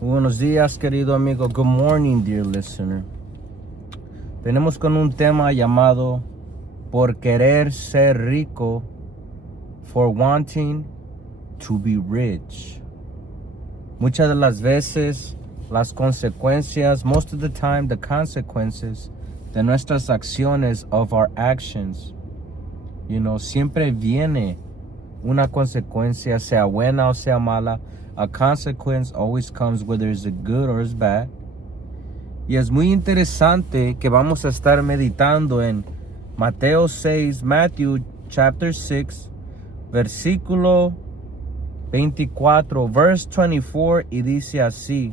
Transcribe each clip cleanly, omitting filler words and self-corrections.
Buenos días, querido amigo. Good morning, dear listener. Tenemos con un tema llamado Por querer ser rico, for wanting to be rich. Muchas de las veces, las consecuencias, most of the time, the consequences de nuestras acciones, of our actions, siempre viene una consecuencia, sea buena o sea mala. A consequence always comes whether it's good or it's bad. Y es muy interesante que vamos a estar meditando en Matthew chapter 6, versículo 24, verse 24, y dice así: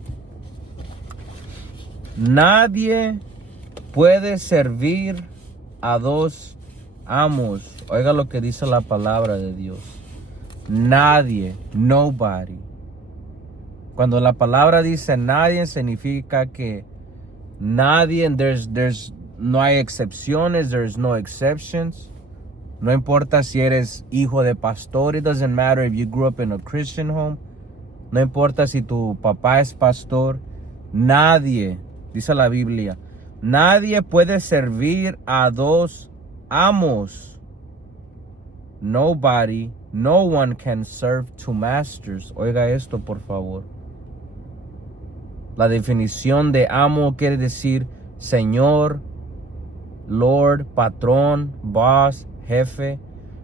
Nadie puede servir a dos amos. Oiga lo que dice la palabra de Dios. Nadie, nobody. Cuando la palabra dice nadie, significa que nadie, no hay excepciones, there's no exceptions. No importa si eres hijo de pastor, it doesn't matter if you grew up in a Christian home. No importa si tu papá es pastor. Nadie, dice la Biblia, nadie puede servir a dos amos. Nobody, no one can serve two masters. Oiga esto, por favor. La definición de amo quiere decir señor, lord, patrón, boss, jefe.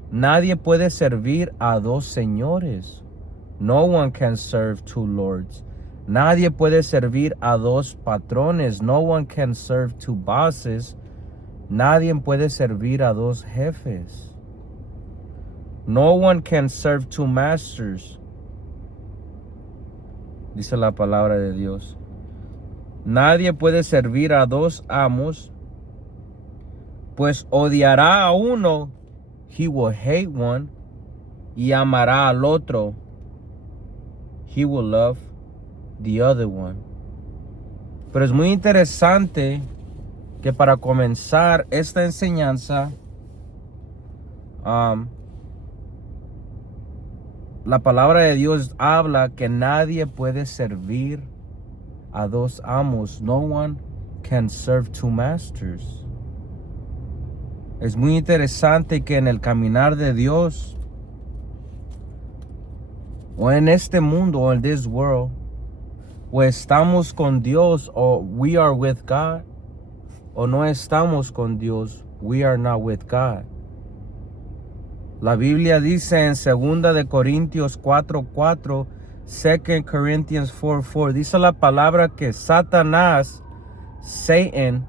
Nadie puede servir a dos señores. No one can serve two lords. Nadie puede servir a dos patrones. No one can serve two bosses. Nadie puede servir a dos jefes. No one can serve two masters. Dice la palabra de Dios. Nadie puede servir a dos amos, pues odiará a uno, he will hate one, y amará al otro, he will love the other one. Pero es muy interesante que para comenzar esta enseñanza, la palabra de Dios habla que nadie puede servir a dos amos. No one can serve two masters. Es muy interesante que en el caminar de Dios, o en este mundo, o en this world, o estamos con Dios, o we are with God, o no estamos con Dios, we are not with God. La Biblia dice en 2 de Corintios 4:4, 2 Corinthians 4:4, dice la palabra que Satanás, Satan,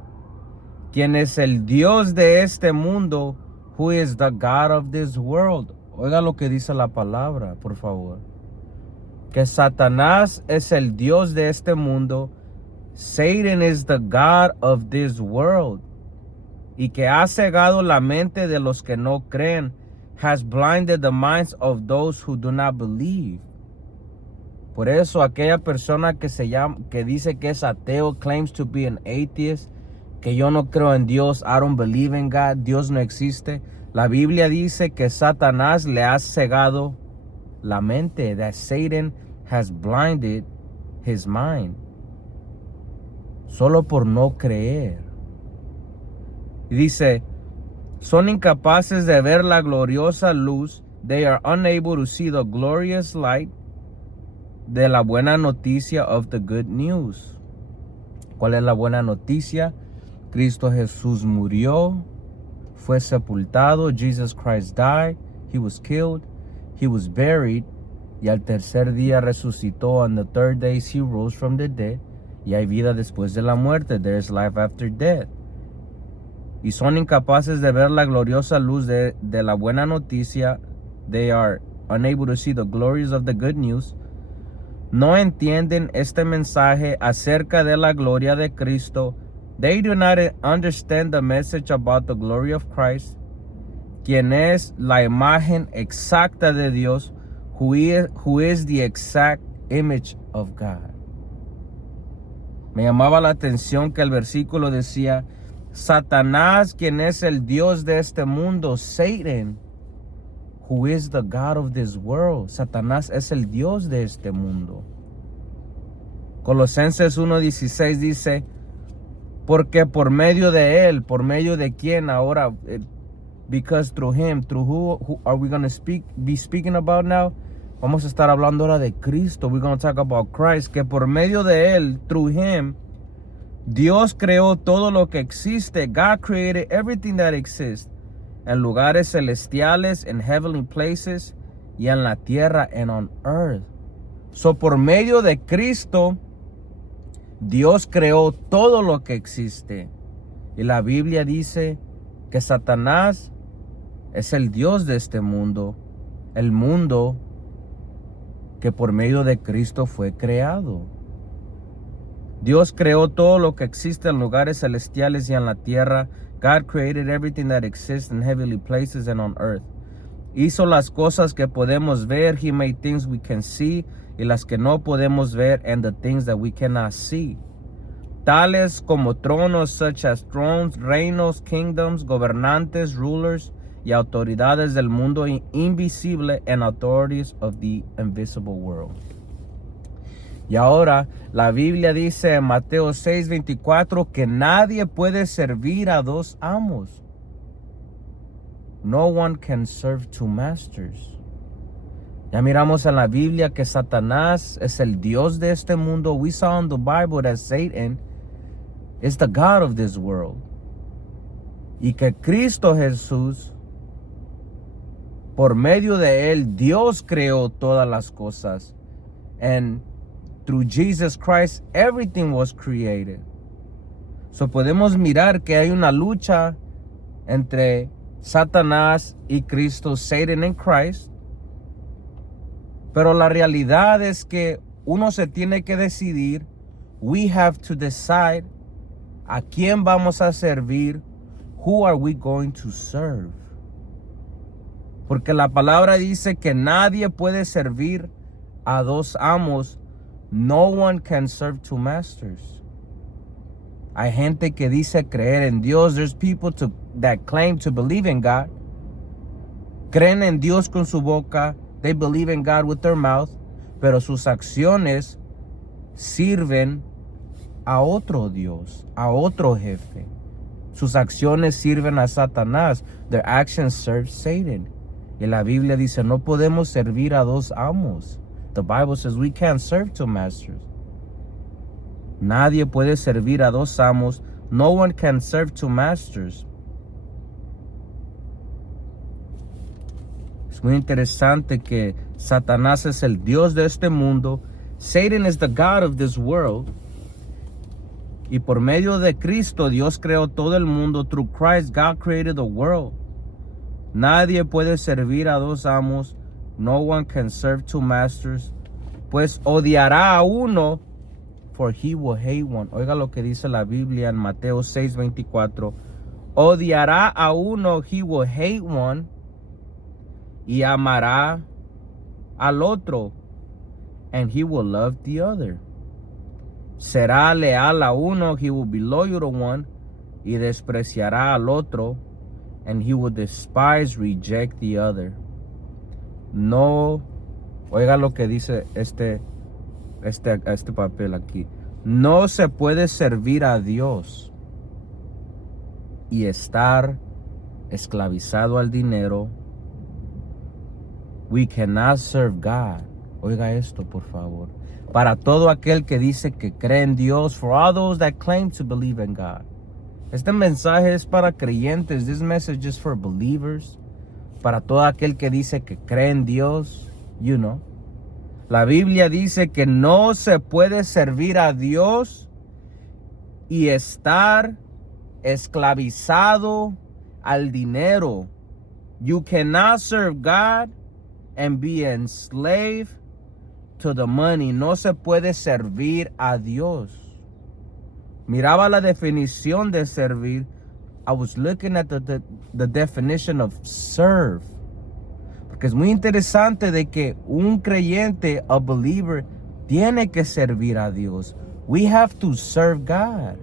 quien es el Dios de este mundo, who is the God of this world. Oiga lo que dice la palabra, por favor. Que Satanás es el Dios de este mundo. Satan is the God of this world. Y que ha cegado la mente de los que no creen. Has blinded the minds of those who do not believe. Por eso aquella persona que dice que es ateo, claims to be an atheist, que yo no creo en Dios, I don't believe in God, Dios no existe. La Biblia dice que Satanás le ha cegado la mente, that Satan has blinded his mind. Solo por no creer. Y dice, son incapaces de ver la gloriosa luz. They are unable to see the glorious light de la buena noticia of the good news. ¿Cuál es la buena noticia? Cristo Jesús murió, fue sepultado. Jesus Christ died, he was killed, he was buried, y al tercer día resucitó. On the third day he rose from the dead. Y hay vida después de la muerte. There is life after death. Y son incapaces de ver la gloriosa luz de la buena noticia. They are unable to see the glories of the good news. No entienden este mensaje acerca de la gloria de Cristo. They do not understand the message about the glory of Christ, quien es la imagen exacta de Dios, who is the exact image of God. Me llamaba la atención que el versículo decía, Satanás, quien es el Dios de este mundo, Satan, who is the God of this world. Satanás es el Dios de este mundo. Colosenses 1:16 dice, porque por medio de él, por medio de quién ahora, because through him, through who are we going to be speaking about now? Vamos a estar hablando ahora de Cristo. We're going to talk about Christ, que por medio de él, through him, Dios creó todo lo que existe. God created everything that exists. En lugares celestiales, en heavenly places, y en la tierra, and on earth. So, por medio de Cristo, Dios creó todo lo que existe. Y la Biblia dice que Satanás es el Dios de este mundo. El mundo que por medio de Cristo fue creado. Dios creó todo lo que existe en lugares celestiales y en la tierra. God created everything that exists in heavenly places and on earth. Hizo las cosas que podemos ver. He made things we can see. Y las que no podemos ver, and the things that we cannot see. Tales como tronos, such as thrones, reinos, kingdoms, gobernantes, rulers, y autoridades del mundo invisible, and authorities of the invisible world. Y ahora la Biblia dice en Mateo 6:24 que nadie puede servir a dos amos. No one can serve two masters. Ya miramos en la Biblia que Satanás es el Dios de este mundo. We saw in the Bible that Satan is the God of this world. Y que Cristo Jesús, por medio de él, Dios creó todas las cosas. And through Jesus Christ, everything was created. So podemos mirar que hay una lucha entre Satanás y Cristo, Satan and Christ. Pero la realidad es que uno se tiene que decidir. We have to decide a quién vamos a servir. Who are we going to serve? Porque la palabra dice que nadie puede servir a dos amos. No one can serve two masters. Hay gente que dice creer en Dios. There's people that claim to believe in God. Creen en Dios con su boca. They believe in God with their mouth. Pero sus acciones sirven a otro Dios, a otro jefe. Sus acciones sirven a Satanás. Their actions serve Satan. Y la Biblia dice, no podemos servir a dos amos. The Bible says we can't serve two masters. Nadie puede servir a dos amos. No one can serve two masters. Es muy interesante que Satanás es el Dios de este mundo. Satan is the God of this world. Y por medio de Cristo, Dios creó todo el mundo. Through Christ, God created the world. Nadie puede servir a dos amos. No one can serve two masters. Pues odiará a uno, for he will hate one. Oiga lo que dice la Biblia en Mateo 6:24. Odiará a uno, he will hate one. Y amará al otro, and he will love the other. Será leal a uno, he will be loyal to one. Y despreciará al otro, and he will despise, reject the other. No, oiga lo que dice este papel aquí. No se puede servir a Dios y estar esclavizado al dinero. We cannot serve God. Oiga esto, por favor. Para todo aquel que dice que cree en Dios, for all those that claim to believe in God. Este mensaje es para creyentes. This message is for believers. Para todo aquel que dice que cree en Dios, you know. La Biblia dice que no se puede servir a Dios y estar esclavizado al dinero. You cannot serve God and be enslaved to the money. No se puede servir a Dios. Miraba la definición de servir. I was looking at the definition of serve. Porque es muy interesante de que un creyente, a believer, tiene que servir a Dios. We have to serve God.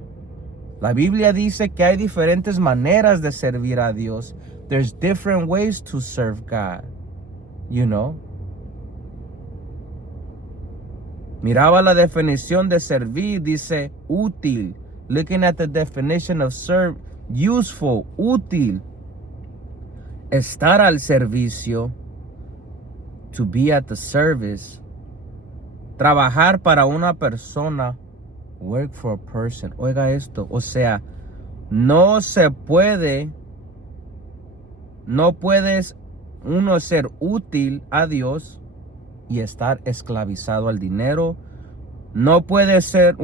La Biblia dice que hay diferentes maneras de servir a Dios. There's different ways to serve God. You know. Miraba la definición de servir, dice útil. Looking at the definition of serve, useful, útil. Estar al servicio, to be at the service. Trabajar para una persona, work for a person. Oiga esto, o sea, no puedes uno ser útil a Dios y estar esclavizado al dinero. No puede estar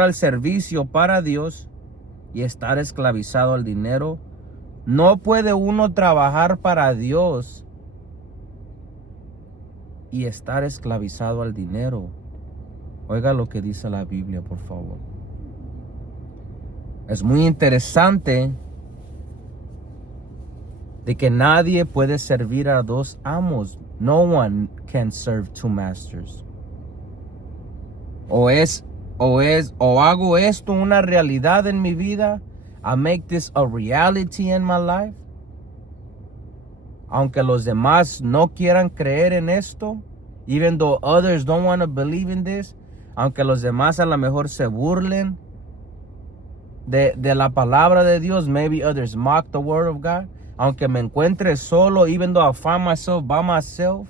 al servicio para Dios y estar esclavizado al dinero. No puede uno trabajar para Dios y estar esclavizado al dinero. Oiga lo que dice la Biblia, por favor. Es muy interesante de que nadie puede servir a dos amos. No one can serve two masters. O hago esto una realidad en mi vida. I make this a reality in my life. Aunque los demás no quieran creer en esto, even though others don't want to believe in this, aunque los demás a lo mejor se burlen de la palabra de Dios, maybe others mock the word of God, aunque me encuentre solo, even though I find myself by myself,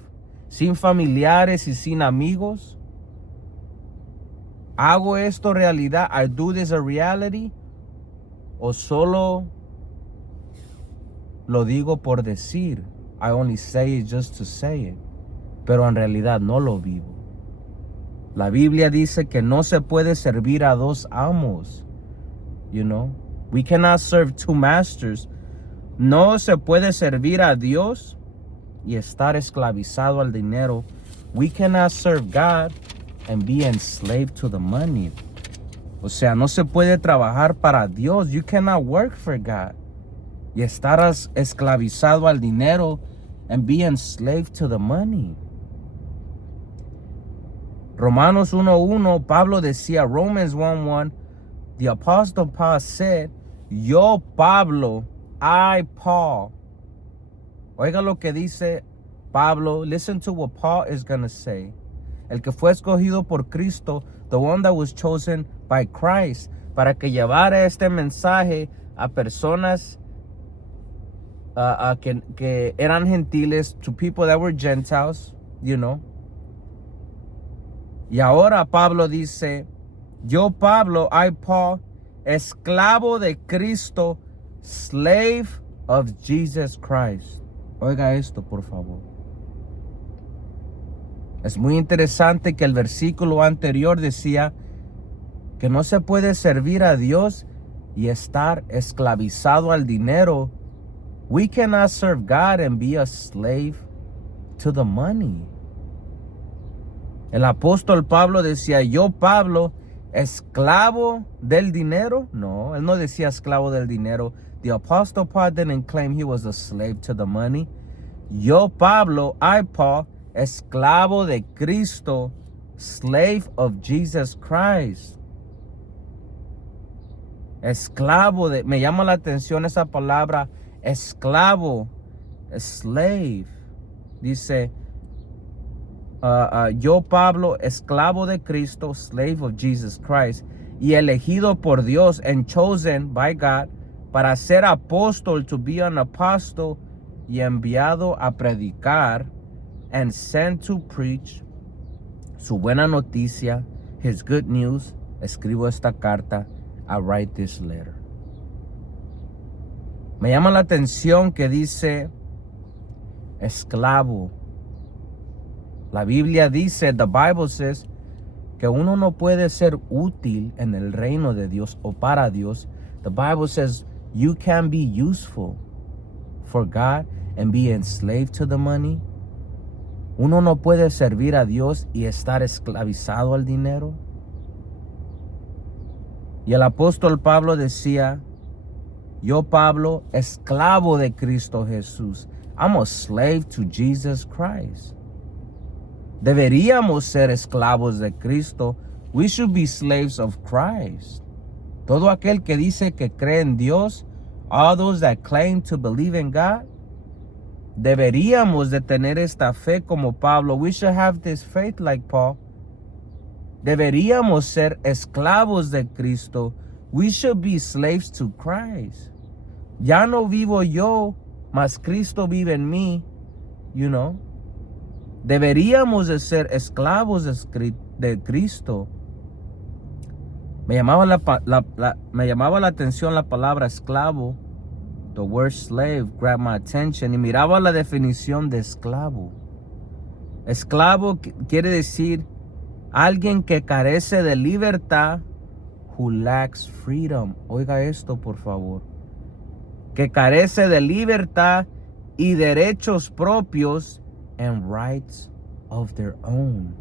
sin familiares y sin amigos, ¿hago esto realidad? I do this a reality, o solo lo digo por decir. I only say it just to say it. Pero en realidad no lo vivo. La Biblia dice que no se puede servir a dos amos. You know, we cannot serve two masters. No se puede servir a Dios y estar esclavizado al dinero. We cannot serve God and be enslaved to the money. O sea, no se puede trabajar para Dios. You cannot work for God y estar esclavizado al dinero and be enslaved to the money. Romanos 1:1, Pablo decía, Romans 1:1, the Apostle Paul said, yo Pablo, I Paul. Oiga lo que dice Pablo. Listen to what Paul is going to say. El que fue escogido por Cristo, the one that was chosen by Christ, para que llevara este mensaje a personas que eran gentiles, to people that were Gentiles, you know. Y ahora Pablo dice, yo Pablo, I Paul, esclavo de Cristo, slave of Jesus Christ. Oiga esto, por favor. Es muy interesante que el versículo anterior decía que no se puede servir a Dios y estar esclavizado al dinero. We cannot serve God and be a slave to the money. El apóstol Pablo decía, yo Pablo, esclavo del dinero. No, él no decía esclavo del dinero. The apostle Paul didn't claim he was a slave to the money. Yo Pablo, I Paul, esclavo de Cristo, slave of Jesus Christ. Esclavo de, me llama la atención esa palabra, esclavo, slave. Dice, yo Pablo, esclavo de Cristo, slave of Jesus Christ, y elegido por Dios and chosen by God para ser apóstol, to be an apostle, y enviado a predicar, and sent to preach su buena noticia, his good news. Escribo esta carta. I write this letter. Me llama la atención que dice esclavo. La Biblia dice, the Bible says, que uno no puede ser útil en el reino de Dios o para Dios. The Bible says you can be useful for God and be enslaved to the money. Uno no puede servir a Dios y estar esclavizado al dinero. Y el apóstol Pablo decía, yo Pablo, esclavo de Cristo Jesús. I'm a slave to Jesus Christ. Deberíamos ser esclavos de Cristo. We should be slaves of Christ. Todo aquel que dice que cree en Dios, all those that claim to believe in God, Deberíamos de tener esta fe como Pablo. We should have this faith like Paul. Deberíamos ser esclavos de Cristo. We should be slaves to Christ. Ya no vivo yo, mas Cristo vive en mí. You know. Deberíamos de ser esclavos de Cristo. Me llamaba la atención la palabra esclavo. The word slave grabbed my attention. Y miraba la definición de esclavo. Esclavo quiere decir alguien que carece de libertad, who lacks freedom. Oiga esto, por favor. Que carece de libertad y derechos propios and rights of their own.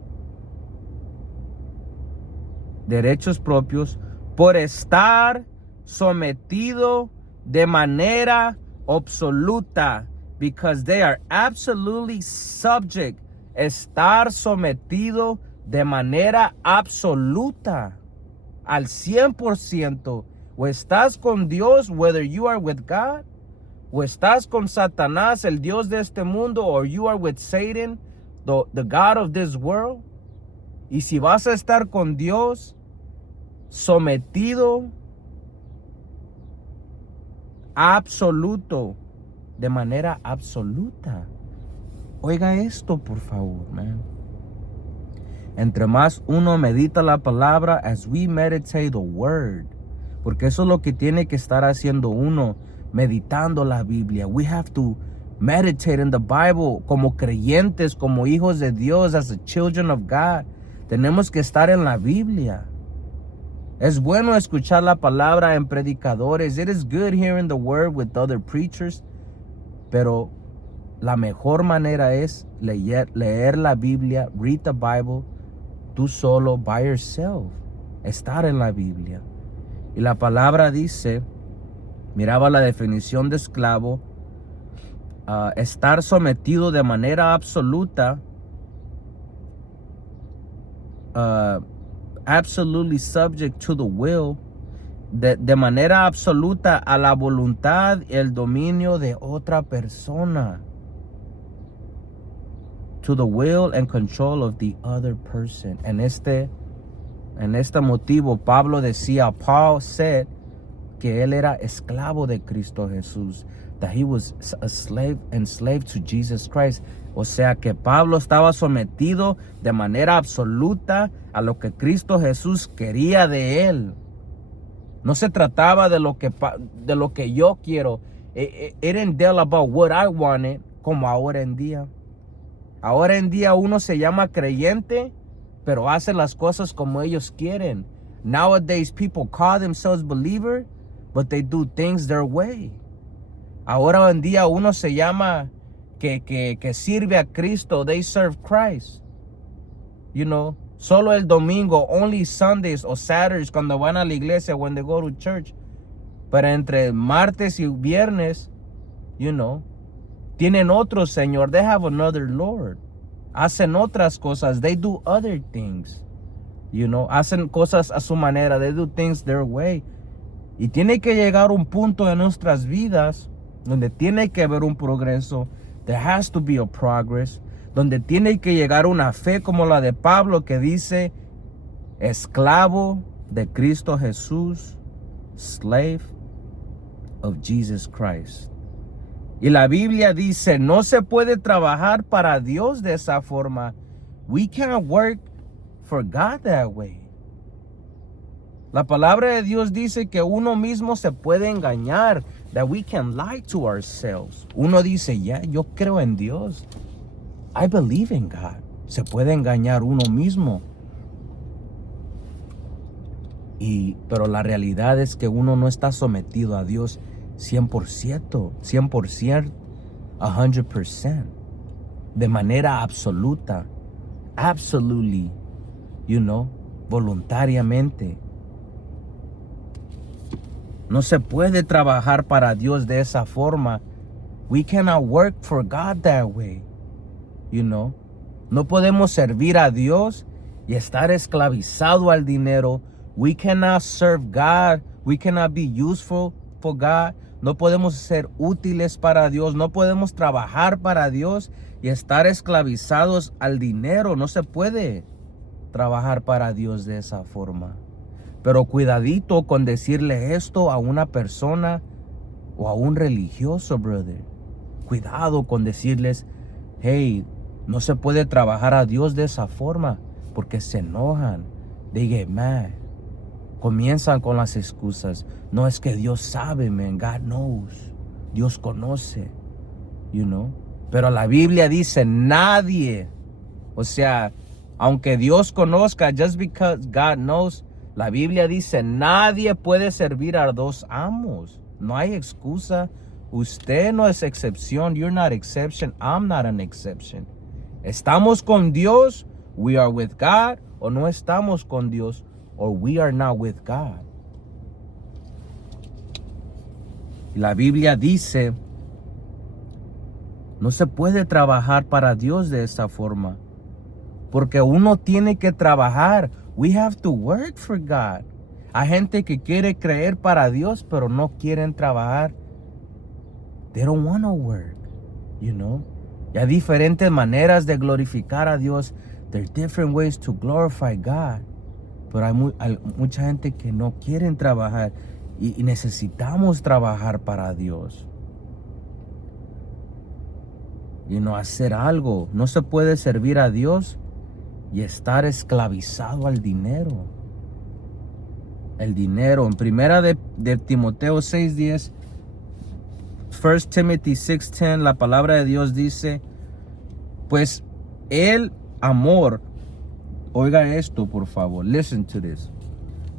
Derechos propios por estar sometido de manera absoluta, because they are absolutely subject. Estar sometido de manera absoluta, al 100%. O estás con Dios, whether you are with God, o estás con Satanás, el Dios de este mundo, or you are with Satan, the God of this world. Y si vas a estar con Dios, sometido absoluto, de manera absoluta. Oiga esto, por favor, man. Entre más uno medita la palabra, as we meditate the word, porque eso es lo que tiene que estar haciendo uno, meditando la Biblia. We have to meditate in the Bible como creyentes, como hijos de Dios, as the children of God. Tenemos que estar en la Biblia. Es bueno escuchar la palabra en predicadores. It is good hearing the word with other preachers. Pero la mejor manera es leer la Biblia, read the Bible, tú solo, by yourself. Estar en la Biblia. Y la palabra dice, miraba la definición de esclavo, estar sometido de manera absoluta, absolutely subject to the will, de manera absoluta a la voluntad y el dominio de otra persona. To the will and control of the other person. En este motivo, Pablo decía, Paul said, que él era esclavo de Cristo Jesús. That he was a slave, enslaved to Jesus Christ. O sea que Pablo estaba sometido de manera absoluta a lo que Cristo Jesús quería de él. No se trataba de lo que yo quiero. It didn't deal about what I wanted, como ahora en día. Ahora en día uno se llama creyente, pero hace las cosas como ellos quieren. Nowadays people call themselves believer, but they do things their way. Ahora en día uno se llama que sirve a Cristo. They serve Christ. You know, solo el domingo, only Sundays or Saturdays cuando van a la iglesia, when they go to church. Pero entre martes y viernes, you know, tienen otro Señor. They have another Lord. Hacen otras cosas. They do other things. You know, hacen cosas a su manera. They do things their way. Y tiene que llegar un punto en nuestras vidas donde tiene que haber un progreso. There has to be a progress. Donde tiene que llegar una fe como la de Pablo que dice, esclavo de Cristo Jesús, slave of Jesus Christ. Y la Biblia dice, no se puede trabajar para Dios de esa forma. We can't work for God that way. La palabra de Dios dice que uno mismo se puede engañar. That we can lie to ourselves. Uno dice, yo creo en Dios. I believe in God. Se puede engañar uno mismo. Pero la realidad es que uno no está sometido a Dios 100%, 100%, de manera absoluta, absolutely, you know, voluntariamente. No se puede trabajar para Dios de esa forma. We cannot work for God that way, you know. No podemos servir a Dios y estar esclavizado al dinero. We cannot serve God. We cannot be useful for God no podemos ser útiles para Dios, no podemos trabajar para Dios y estar esclavizados al dinero. No se puede trabajar para Dios de esa forma. Pero cuidadito con decirle esto a una persona o a un religioso, brother. Cuidado con decirles, hey, no se puede trabajar a Dios de esa forma, porque se enojan. They get mad. Comienzan con las excusas. No, es que Dios sabe, man. God knows. Dios conoce. You know. Pero la Biblia dice nadie. O sea, aunque Dios conozca, just because God knows, la Biblia dice nadie puede servir a dos amos. No hay excusa. Usted no es excepción. You're not exception. I'm not an exception. Estamos con Dios, we are with God, o no estamos con Dios, or we are not with God. La Biblia dice, no se puede trabajar para Dios de esa forma, porque uno tiene que trabajar. We have to work for God. Hay gente que quiere creer para Dios, pero no quieren trabajar. They don't want to work, you know. Y hay diferentes maneras de glorificar a Dios. There are different ways to glorify God. Pero hay mucha gente que no quieren trabajar. Y necesitamos trabajar para Dios. Y no hacer algo. No se puede servir a Dios y estar esclavizado al dinero. El dinero. En primera de Timoteo 6:10. 1 Timothy 6:10, la palabra de Dios dice, pues el amor, oiga esto por favor, listen to this,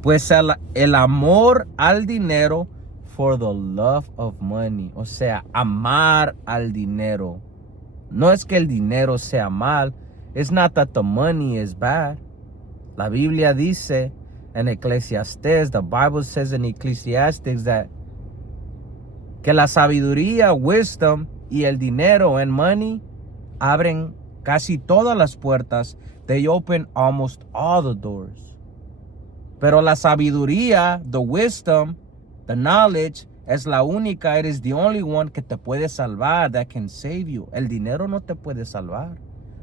pues el amor al dinero, for the love of money, o sea, amar al dinero. No es que el dinero sea mal, it's not that the money is bad. La Biblia dice en Eclesiastés, the Bible says in Ecclesiastes that que la sabiduría, wisdom y el dinero and money abren casi todas las puertas. They open almost all the doors. Pero la sabiduría, the wisdom, the knowledge, es la única, it is the only one que te puede salvar, that can save you. El dinero no te puede salvar.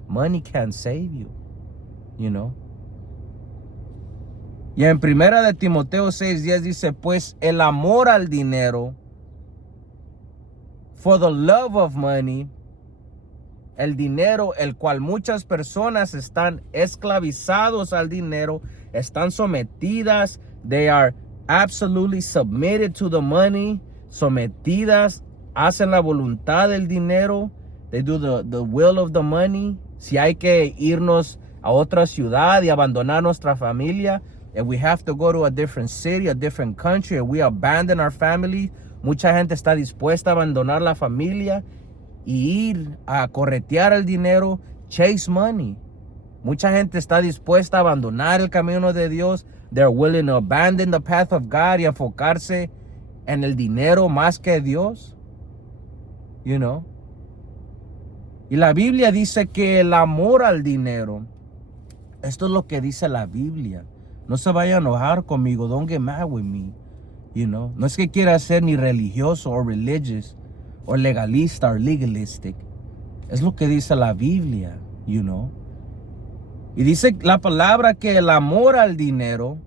Money can't save you, you know. Y en primera de Timoteo 6:10 dice, pues el amor al dinero, for the love of money, el dinero, el cual muchas personas están esclavizados al dinero, están sometidas, they are absolutely submitted to the money, sometidas, hacen la voluntad del dinero, they do the will of the money. Si hay que irnos a otra ciudad y abandonar nuestra familia, if we have to go to a different city, a different country, and we abandon our family, mucha gente está dispuesta a abandonar la familia y ir a corretear el dinero, chase money. Mucha gente está dispuesta a abandonar el camino de Dios. They're willing to abandon the path of God y enfocarse en el dinero más que Dios. You know. Y la Biblia dice que el amor al dinero, esto es lo que dice la Biblia. No se vaya a enojar conmigo. Don't get mad with me. You know, no es que quiera ser ni religioso o religious o legalista o legalistic. Es lo que dice la Biblia, you know. Y dice la palabra que el amor al dinero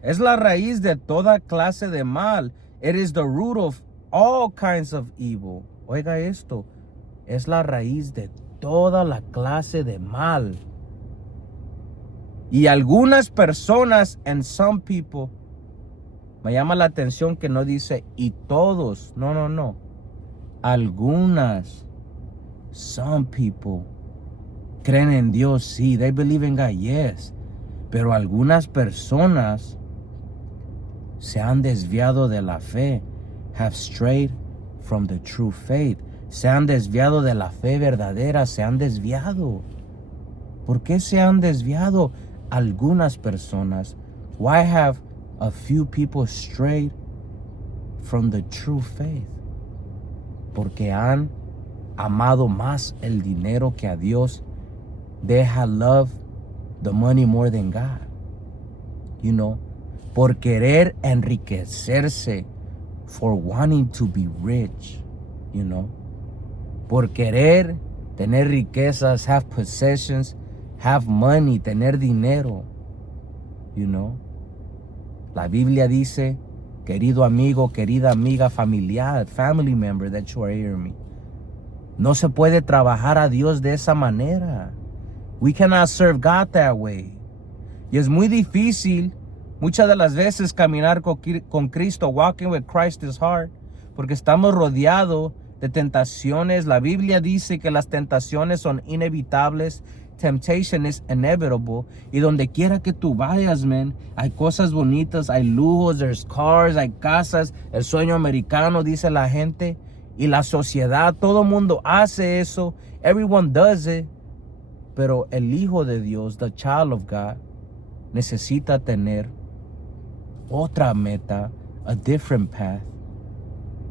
es la raíz de toda clase de mal. It is the root of all kinds of evil. Oiga esto, es la raíz de toda la clase de mal. Y algunas personas, and some people, me llama la atención que no dice y todos. No. Algunas. Some people creen en Dios, sí. They believe in God, yes. Pero algunas personas se han desviado de la fe. Have strayed from the true faith. Se han desviado de la fe verdadera. Se han desviado. ¿Por qué se han desviado algunas personas? Why have a few people strayed from the true faith? Porque han amado más el dinero que a Dios. They have loved the money more than God. You know, por querer enriquecerse for wanting to be rich, you know. Por querer tener riquezas, have possessions, have money, tener dinero, you know. La Biblia dice, querido amigo, querida amiga, familiar, family member that you are hearing me. No se puede trabajar a Dios de esa manera. We cannot serve God that way. Y es muy difícil muchas de las veces caminar con Cristo, walking with Christ is hard, porque estamos rodeados de tentaciones. La Biblia dice que las tentaciones son inevitables. Temptation is inevitable. Y donde quiera que tú vayas, man, hay cosas bonitas, hay lujos, there's cars, hay casas, el sueño americano, dice la gente. Y la sociedad, todo mundo hace eso. Everyone does it. Pero el Hijo de Dios, the child of God, necesita tener otra meta, a different path,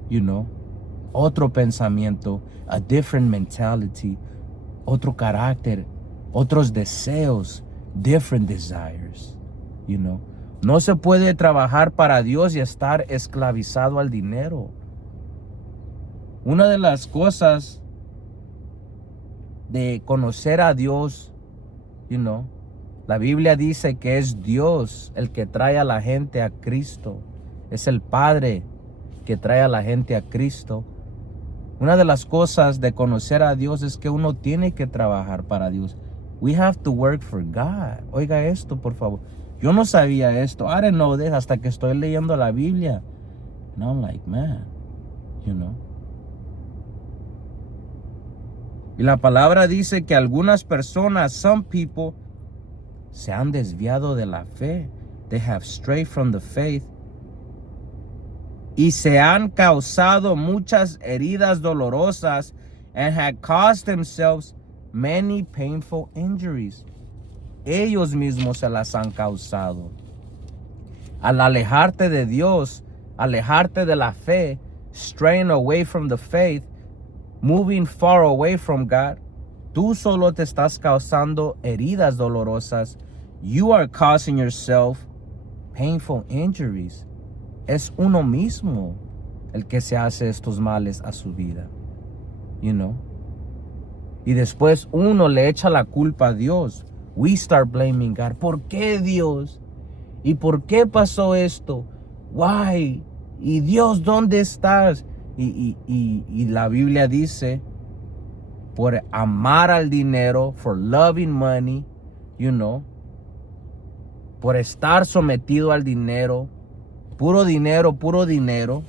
you know, otro pensamiento, a different mentality, otro carácter, otros deseos, different desires, you know. No se puede trabajar para Dios y estar esclavizado al dinero. Una de las cosas de conocer a Dios, you know, la Biblia dice que es Dios el que trae a la gente a Cristo. Es el Padre que trae a la gente a Cristo. Una de las cosas de conocer a Dios es que uno tiene que trabajar para Dios. We have to work for God. Oiga esto, por favor. Yo no sabía esto. I didn't know this hasta que estoy leyendo la Biblia. And I'm like, man, you know. Y la palabra dice que algunas personas, some people, se han desviado de la fe. They have strayed from the faith. Y se han causado muchas heridas dolorosas and had caused themselves many painful injuries. Ellos mismos se las han causado. Al alejarte de Dios, alejarte de la fe, straying away from the faith, moving far away from God, tú solo te estás causando heridas dolorosas. You are causing yourself painful injuries. Es uno mismo el que se hace estos males a su vida, you know. Y después uno le echa la culpa a Dios. We start blaming God. ¿Por qué, Dios? ¿Y por qué pasó esto? Why? ¿Y Dios dónde estás? Y la Biblia dice, por amar al dinero, for loving money, you know, por estar sometido al dinero, puro dinero,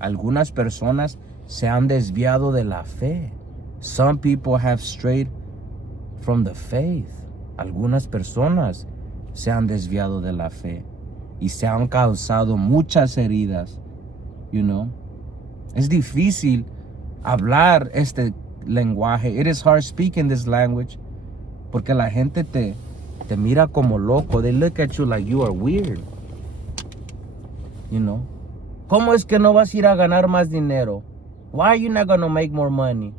algunas personas se han desviado de la fe. Some people have strayed from the faith. Algunas personas se han desviado de la fe y se han causado muchas heridas, you know. Es difícil hablar este lenguaje. It is hard speaking this language porque la gente te mira como loco. They look at you like you are weird, you know. ¿Cómo es que no vas a ir a ganar más dinero? Why are you not going to make more money?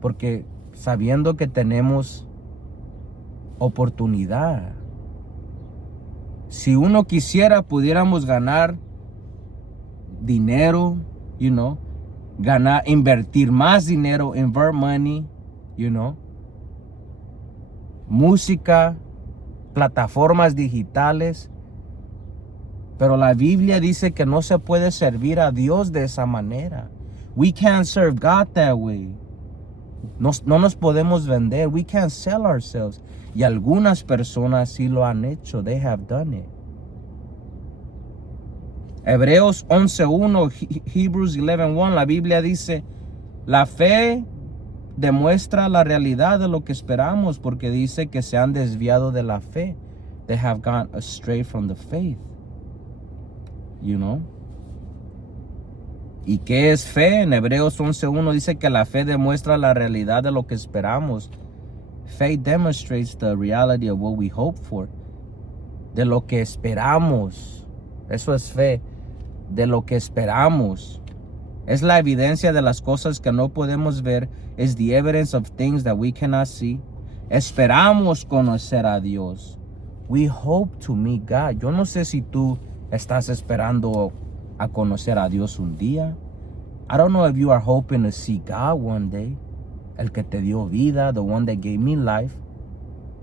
Porque sabiendo que tenemos oportunidad. Si uno quisiera, pudiéramos ganar dinero, you know, invertir más dinero, invert money, you know, música, plataformas digitales. Pero la Biblia dice que no se puede servir a Dios de esa manera. We can't serve God that way. No nos podemos vender. We can't sell ourselves. Y algunas personas sí lo han hecho. They have done it. Hebreos 11:1, Hebrews 11:1, la Biblia dice, la fe demuestra la realidad de lo que esperamos, porque dice que se han desviado de la fe. They have gone astray from the faith. You know. ¿Y qué es fe? En Hebreos 11:1 dice que la fe demuestra la realidad de lo que esperamos. Faith demonstrates the reality of what we hope for. De lo que esperamos. Eso es fe. De lo que esperamos. Es la evidencia de las cosas que no podemos ver. Es the evidence of things that we cannot see. Esperamos conocer a Dios. We hope to meet God. Yo no sé si tú estás esperando a conocer a Dios un día. I don't know if you are hoping to see God one day. El que te dio vida, the one that gave me life.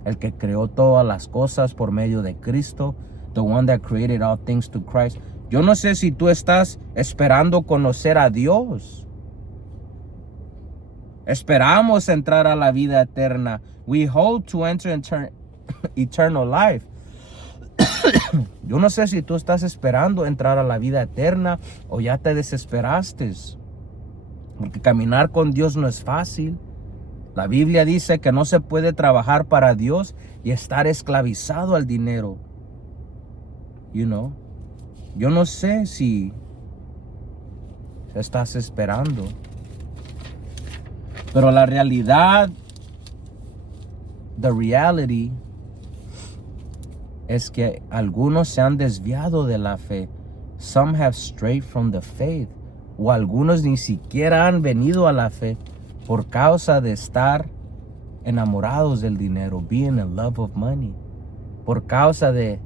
El que creó todas las cosas por medio de Cristo. The one that created all things through Christ. Yo no sé si tú estás esperando conocer a Dios. Esperamos entrar a la vida eterna. We hope to enter eternal life. Yo no sé si tú estás esperando entrar a la vida eterna o ya te desesperaste. Porque caminar con Dios no es fácil. La Biblia dice que no se puede trabajar para Dios y estar esclavizado al dinero. You know. Yo no sé si estás esperando. Pero la realidad, the reality, es que algunos se han desviado de la fe. Some have strayed from the faith. O algunos ni siquiera han venido a la fe por causa de estar enamorados del dinero, being in love of money. Por causa de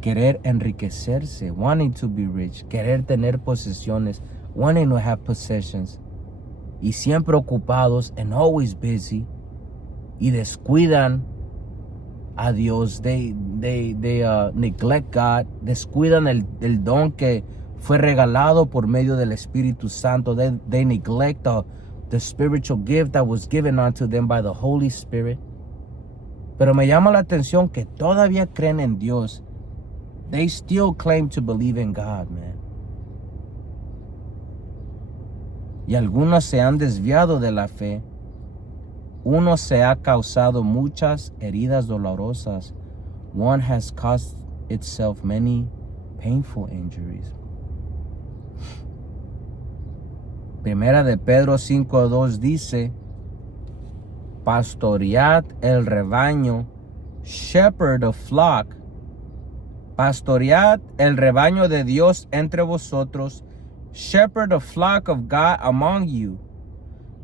querer enriquecerse, wanting to be rich, querer tener posesiones, wanting to have possessions. Y siempre ocupados and always busy. Y descuidan a Dios. They neglect God. Descuidan el don que fue regalado por medio del Espíritu Santo. They neglect the spiritual gift that was given unto them by the Holy Spirit. Pero me llama la atención que todavía creen en Dios. They still claim to believe in God, man. Y algunos se han desviado de la fe. Uno se ha causado muchas heridas dolorosas. One has caused itself many painful injuries. Primera de Pedro 5:2 dice, pastoread el rebaño, shepherd the flock. Pastoread el rebaño de Dios entre vosotros, shepherd the flock of God among you,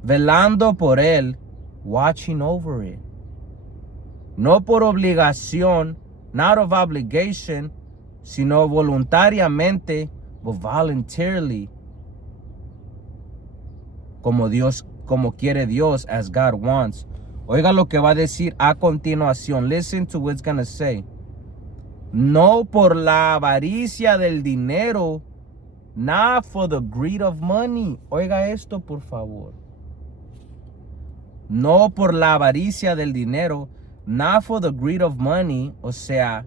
velando por él, watching over it. No por obligación, not of obligation, sino voluntariamente, but voluntarily, como quiere Dios, as God wants. Oiga lo que va a decir a continuación. Listen to what it's going to say. No por la avaricia del dinero, not for the greed of money. Oiga esto, por favor. No por la avaricia del dinero, not for the greed of money. O sea,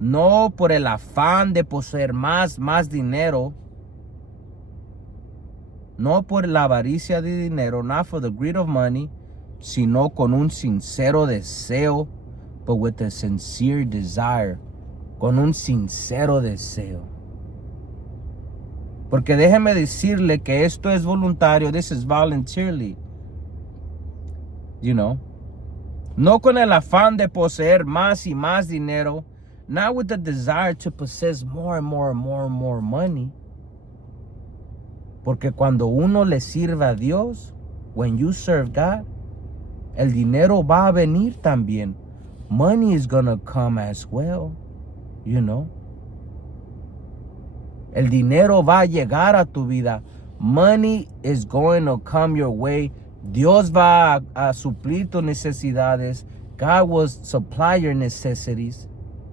no por el afán de poseer más dinero. No por la avaricia de dinero, not for the greed of money, sino con un sincero deseo, but with a sincere desire. Con un sincero deseo. Porque déjeme decirle que esto es voluntario. This is voluntarily. You know. No con el afán de poseer más y más dinero. Not with the desire to possess more and more and more and more money. Porque cuando uno le sirve a Dios, when you serve God, el dinero va a venir también. Money is gonna come as well. You know. El dinero va a llegar a tu vida. Money is going to come your way. Dios va a suplir tus necesidades. God will supply your necessities.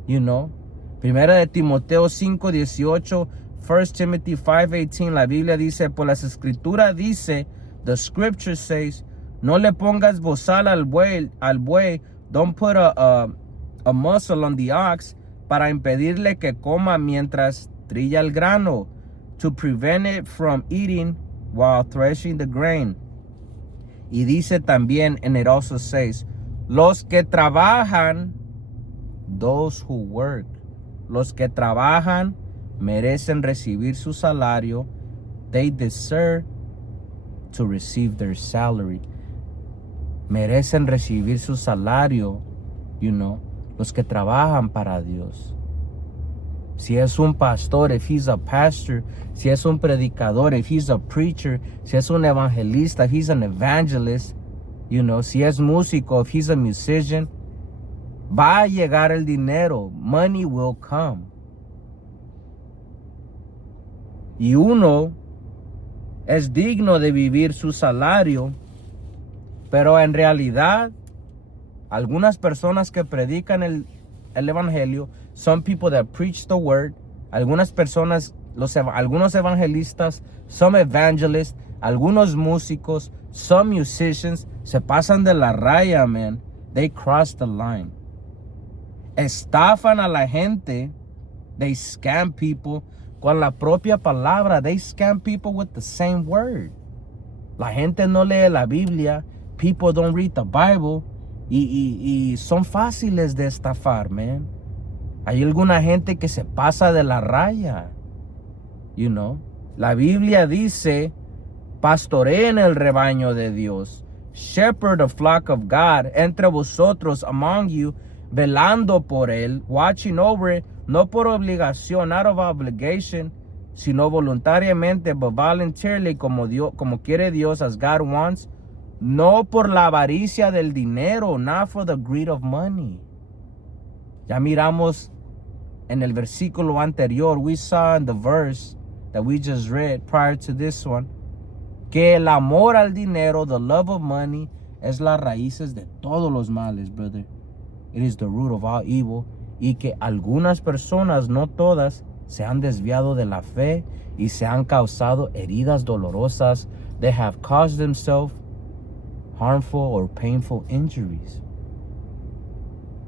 You know. Primera de Timoteo 5:18. 1 Timothy 5:18. La Biblia dice, por las escrituras dice, the scripture says, no le pongas bozal al buey. Don't put a muzzle on the ox, para impedirle que coma mientras trilla el grano, to prevent it from eating while threshing the grain. Y dice también, and it also says, los que trabajan, those who work, los que trabajan merecen recibir su salario. They deserve to receive their salary. Merecen recibir su salario, you know. Los que trabajan para Dios. Si es un pastor, if he's a pastor, si es un predicador, if he's a preacher, si es un evangelista, if he's an evangelist, you know, si es músico, if he's a musician, va a llegar el dinero. Money will come. y uno es digno de vivir su salario, pero en realidad algunas personas que predican el evangelio, some people that preach the word, algunas personas, algunos evangelistas, some evangelists, algunos músicos, some musicians, se pasan de la raya, man. They cross the line. Estafan a la gente. They scam people con la propia palabra. They scam people with the same word. La gente no lee la Biblia. People don't read the Bible. Y son fáciles de estafar, man. Hay alguna gente que se pasa de la raya. You know. La Biblia dice, pastoreen el rebaño de Dios. Shepherd the flock of God. Entre vosotros, among you, velando por él, watching over it, no por obligación, not of obligation, sino voluntariamente, but voluntarily, como quiere Dios, as God wants, no por la avaricia del dinero, not for the greed of money. Ya miramos en el versículo anterior, we saw in the verse that we just read prior to this one, que el amor al dinero, the love of money, es las raíces de todos los males, brother. It is the root of all evil. Y que algunas personas, no todas, se han desviado de la fe y se han causado heridas dolorosas. They have caused themselves harmful or painful injuries.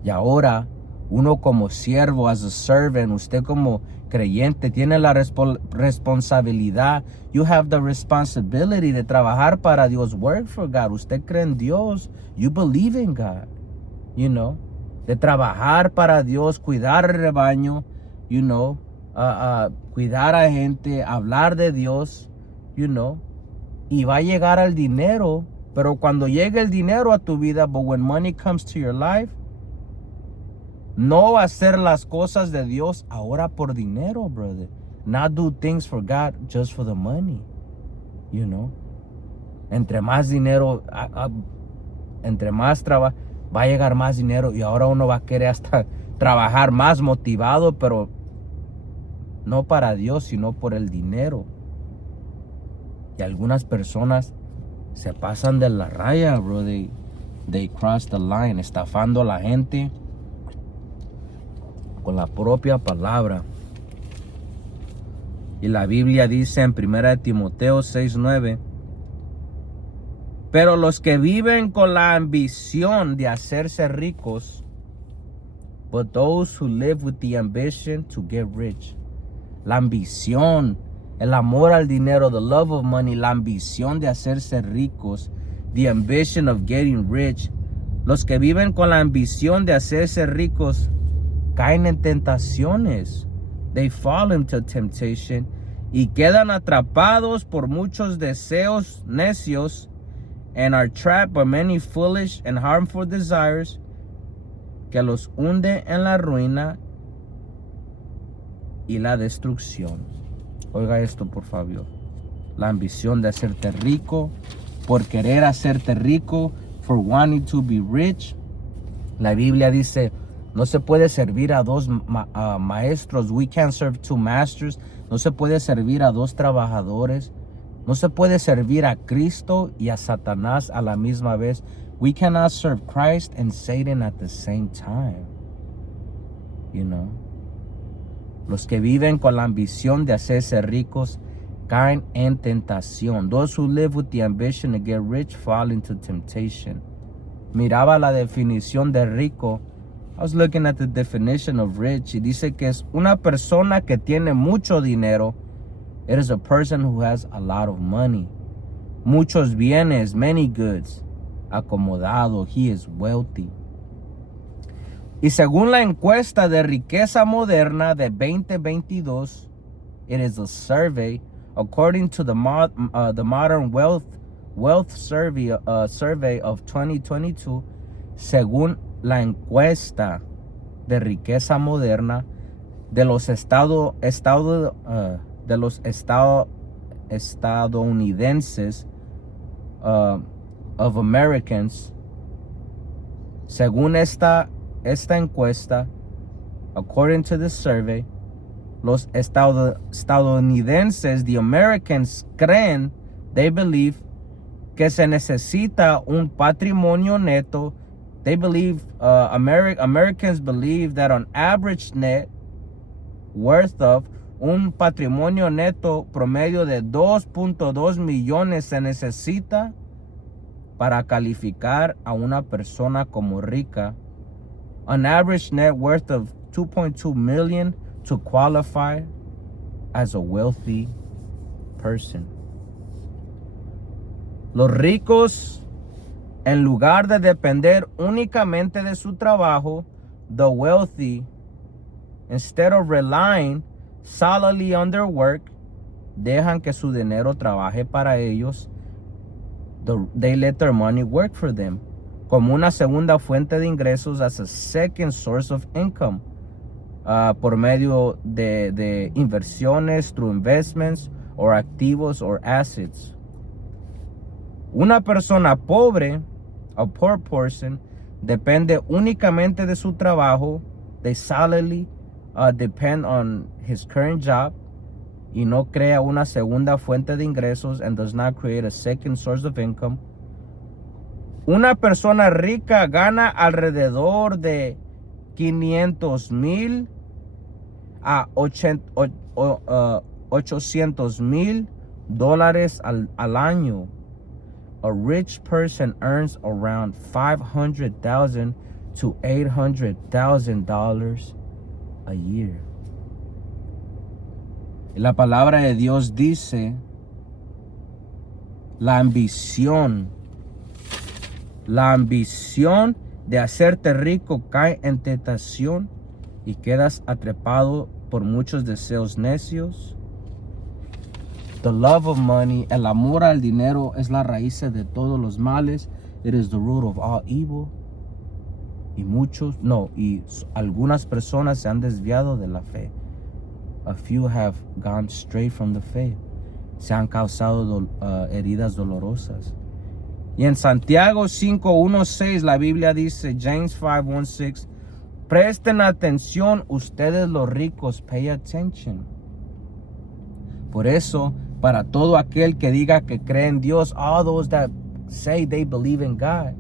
Y ahora, uno como siervo, as a servant, usted como creyente, tiene la responsabilidad. You have the responsibility de trabajar para Dios, work for God. Usted cree en Dios. You believe in God. You know. De trabajar para Dios, cuidar el rebaño, you know, cuidar a gente, hablar de Dios, you know, y va a llegar al dinero, pero cuando llegue el dinero a tu vida, but when money comes to your life, no hacer las cosas de Dios ahora por dinero, brother. Not do things for God just for the money, you know. Entre más dinero, entre más trabajo, va a llegar más dinero y ahora uno va a querer hasta trabajar más motivado, pero no para Dios, sino por el dinero. Y algunas personas se pasan de la raya, bro. They cross the line, estafando a la gente con la propia palabra. Y la Biblia dice en 1 Timoteo 6:9, pero los que viven con la ambición de hacerse ricos, but those who live with the ambition to get rich. La ambición, el amor al dinero, the love of money, la ambición de hacerse ricos, the ambition of getting rich. Los que viven con la ambición de hacerse ricos caen en tentaciones. They fall into temptation y quedan atrapados por muchos deseos necios, and are trapped by many foolish and harmful desires, que los hunde en la ruina y la destrucción. Oiga esto, por favor. La ambición de hacerte rico, por querer hacerte rico, for wanting to be rich. La Biblia dice, no se puede servir a dos maestros. We can't serve two masters. No se puede servir a dos trabajadores. No se puede servir a Cristo y a Satanás a la misma vez. We cannot serve Christ and Satan at the same time. You know. Los que viven con la ambición de hacerse ricos caen en tentación. Those who live with the ambition to get rich fall into temptation. Miraba la definición de rico. I was looking at the definition of rich. Y dice que es una persona que tiene mucho dinero. It is a person who has a lot of money. Muchos bienes, many goods. Acomodado, he is wealthy. Y según la encuesta de riqueza moderna de 2022, it is a survey, according to the Modern Wealth Survey of 2022, según la encuesta de riqueza moderna de los estadounidenses of Americans, según esta encuesta, according to the survey, Los estadounidenses, the Americans, creen, they believe, que se necesita un patrimonio neto. They believe, Americans believe that on average net worth of un patrimonio neto promedio de 2.2 millones se necesita para calificar a una persona como rica. An average net worth of 2.2 million to qualify as a wealthy person. Los ricos, en lugar de depender únicamente de su trabajo, the wealthy, instead of relying solely on their work, dejan que su dinero trabaje para ellos. They let their money work for them, como una segunda fuente de ingresos, as a second source of income, por medio de inversiones, through investments, or activos, or assets. Una persona pobre, a poor person, depende únicamente de su trabajo. They solely depend on his current job, y no crea una segunda fuente de ingresos, and does not create a second source of income. Una persona rica gana alrededor de 500,000 a 800,000 dólares al año. A rich person earns around $500,000 to $800,000 a year. La palabra de Dios dice, la ambición de hacerte rico cae en tentación y quedas atrapado por muchos deseos necios. The love of money, el amor al dinero, es la raíz de todos los males. It is the root of all evil. Y algunas personas se han desviado de la fe. A few have gone straight from the faith. Se han causado heridas dolorosas. Y en Santiago 5:1-6 la Biblia dice, James 5:1-6, presten atención ustedes los ricos, pay attention. Por eso, para todo aquel que diga que cree en Dios, all those that say they believe in God,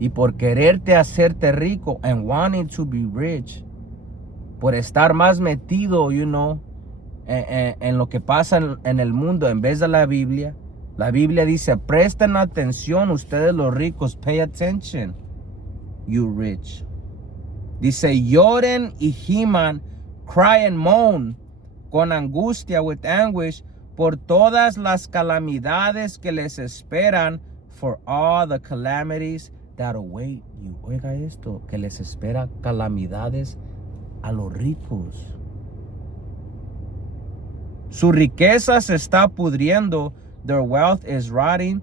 y por quererte hacerte rico, and wanting to be rich, por estar más metido, en lo que pasa en el mundo en vez de la Biblia dice, presten atención ustedes los ricos, pay attention, you rich. Dice, lloren y giman, cry and moan, con angustia, with anguish, por todas las calamidades que les esperan, for all the calamities that await you. Oiga esto, que les espera calamidades a los ricos. Su riqueza se está pudriendo, their wealth is rotting,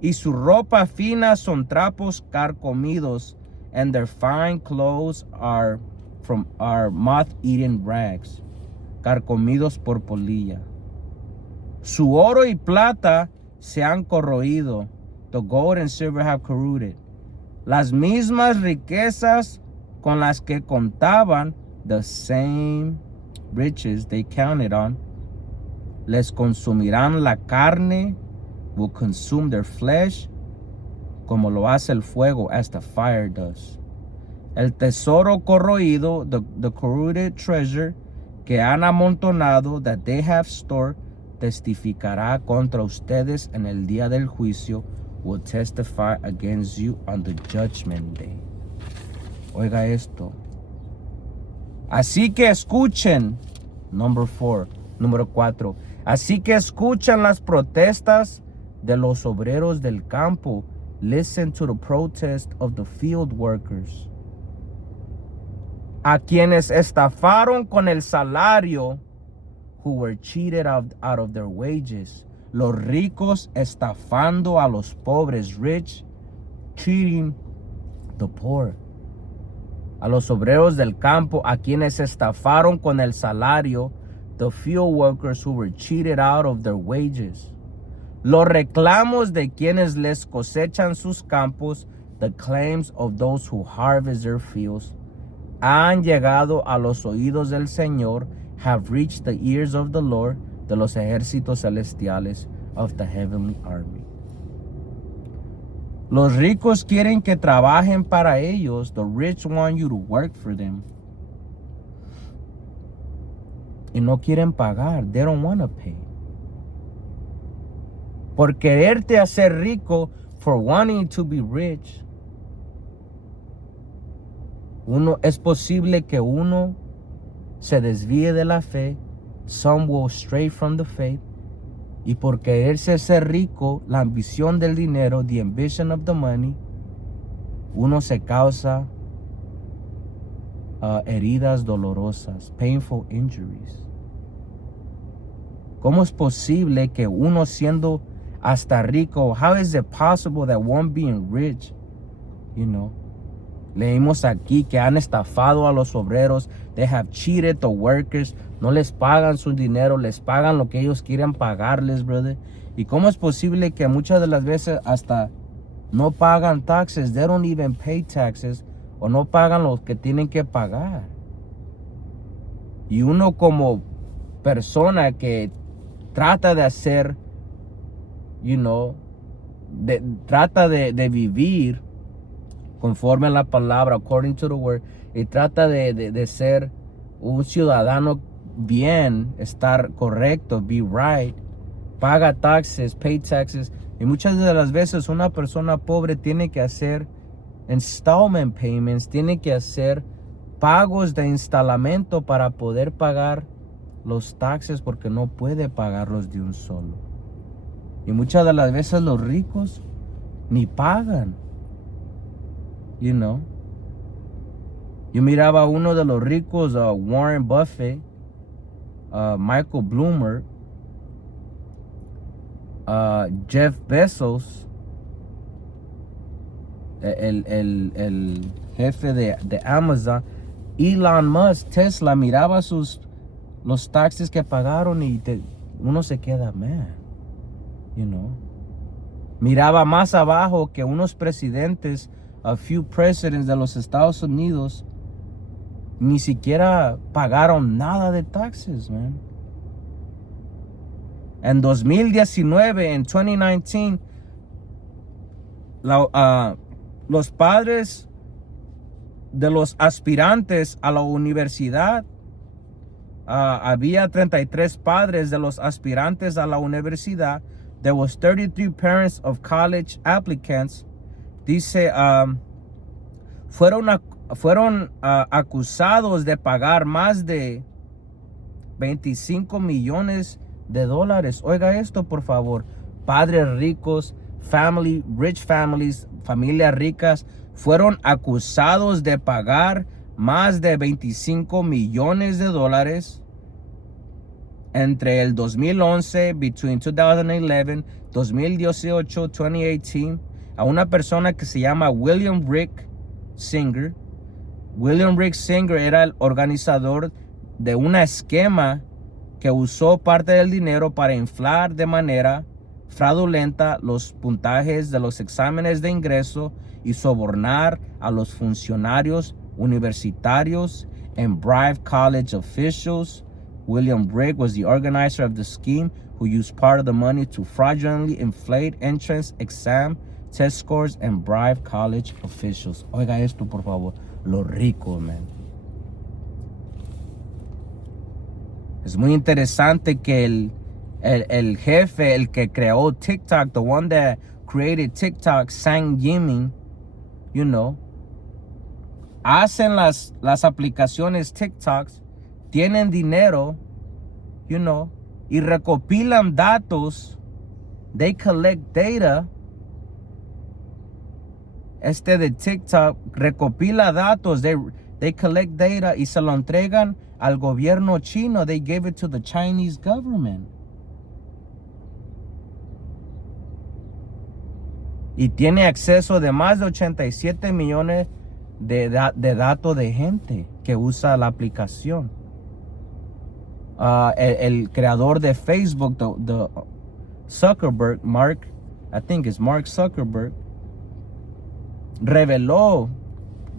y su ropa fina son trapos carcomidos, and their fine clothes are moth-eaten rags, carcomidos por polilla. Su oro y plata se han corroído, the gold and silver have corroded. Las mismas riquezas con las que contaban, the same riches they counted on, les consumirán la carne, will consume their flesh, como lo hace el fuego, as the fire does. El tesoro corroído, the corroded treasure, que han amontonado, that they have stored, testificará contra ustedes en el día del juicio, will testify against you on the judgment day. Oiga esto. Así que escuchen, número 4. Así que escuchan las protestas de los obreros del campo. Listen to the protest of the field workers. A quienes estafaron con el salario, who were cheated out of their wages. Los ricos estafando a los pobres, rich cheating the poor. A los obreros del campo, a quienes estafaron con el salario, the field workers who were cheated out of their wages. Los reclamos de quienes les cosechan sus campos, the claims of those who harvest their fields. han llegado a los oídos del Señor, have reached the ears of the Lord, de los ejércitos celestiales, of the heavenly army. Los ricos quieren que trabajen para ellos. The rich want you to work for them. Y no quieren pagar. They don't want to pay. Por quererte hacer rico, for wanting to be rich, es posible que uno se desvíe de la fe. Some will stray from the faith. Y por quererse ser rico, la ambición del dinero, the ambition of the money, uno se causa heridas dolorosas, painful injuries. ¿Cómo es posible que uno siendo hasta rico, how is it possible that one being rich, leímos aquí que han estafado a los obreros, they have cheated the workers, no les pagan su dinero, les pagan lo que ellos quieren pagarles, brother. ¿Y cómo es posible que muchas de las veces hasta no pagan taxes, they don't even pay taxes, o no pagan lo que tienen que pagar? Y uno como persona que trata de hacer, trata de vivir conforme a la palabra, according to the word, y trata de ser un ciudadano bien, estar correcto, be right, paga taxes, pay taxes. Y muchas de las veces una persona pobre tiene que hacer installment payments, tiene que hacer pagos de instalamiento para poder pagar los taxes, porque no puede pagarlos de un solo. Y muchas de las veces los ricos ni pagan. Yo miraba a uno de los ricos, Warren Buffett, Michael Bloomberg, Jeff Bezos, el jefe de Amazon, Elon Musk, Tesla. Miraba los taxes que pagaron y uno se queda, man, Miraba más abajo que unos presidentes, a few presidents de los Estados Unidos, ni siquiera pagaron nada de taxes, man. En 2019, en 2019, los padres de los aspirantes a la universidad, había 33 padres de los aspirantes a la universidad. There was 33 parents of college applicants. Dice, fueron acusados de pagar más de 25 millones de dólares. Oiga esto, por favor. Padres ricos, rich families, familias ricas, fueron acusados de pagar más de 25 millones de dólares entre el 2011, between 2011, 2018, 2018, a una persona que se llama William Rick Singer. William Rick Singer era el organizador de un esquema que usó parte del dinero para inflar de manera fraudulenta los puntajes de los exámenes de ingreso y sobornar a los funcionarios universitarios and bribe college officials. William Rick was the organizer of the scheme, who used part of the money to fraudulently inflate entrance exam test scores and bribe college officials. Oiga esto, por favor. Los ricos, man. Es muy interesante que el jefe, el que creó TikTok, the one that created TikTok, Sang Yiming, hacen las aplicaciones TikToks, tienen dinero, y recopilan datos. They collect data. De TikTok recopila datos. They collect data y se lo entregan al gobierno chino. They gave it to the Chinese government. Y tiene acceso de más de 87 millones de datos de gente que usa la aplicación. El creador de Facebook, the Zuckerberg, I think it's Mark Zuckerberg, reveló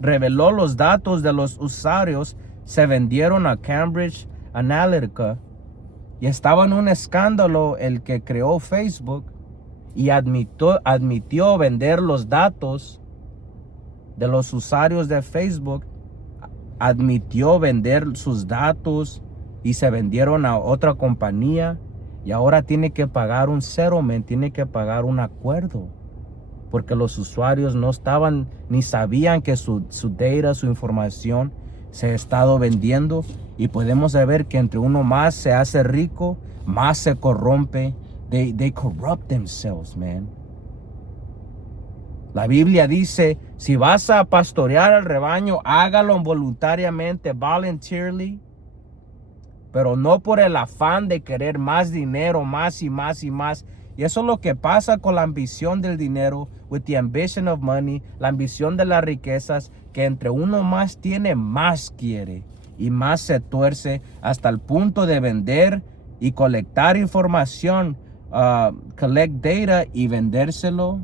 reveló los datos de los usuarios, se vendieron a Cambridge Analytica y estaba en un escándalo el que creó Facebook y admitió vender los datos de los usuarios de Facebook, admitió vender sus datos y se vendieron a otra compañía y ahora tiene que pagar un settlement, tiene que pagar un acuerdo porque los usuarios no estaban ni sabían que su data, su información se ha estado vendiendo, y podemos ver que entre uno más se hace rico, más se corrompe. They corrupt themselves, man. La Biblia dice, si vas a pastorear al rebaño, hágalo voluntariamente, voluntarily, pero no por el afán de querer más dinero, más y más y más. Y eso es lo que pasa con la ambición del dinero, with the ambition of money, la ambición de las riquezas, que entre uno más tiene, más quiere y más se tuerce hasta el punto de vender y colectar información, collect data y vendérselo,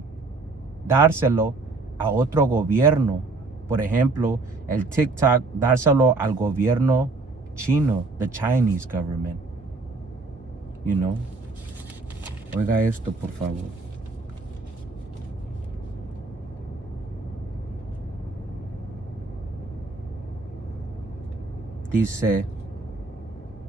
dárselo a otro gobierno. Por ejemplo, el TikTok, dárselo al gobierno chino, the Chinese government. You know? Oiga esto, por favor. Dice,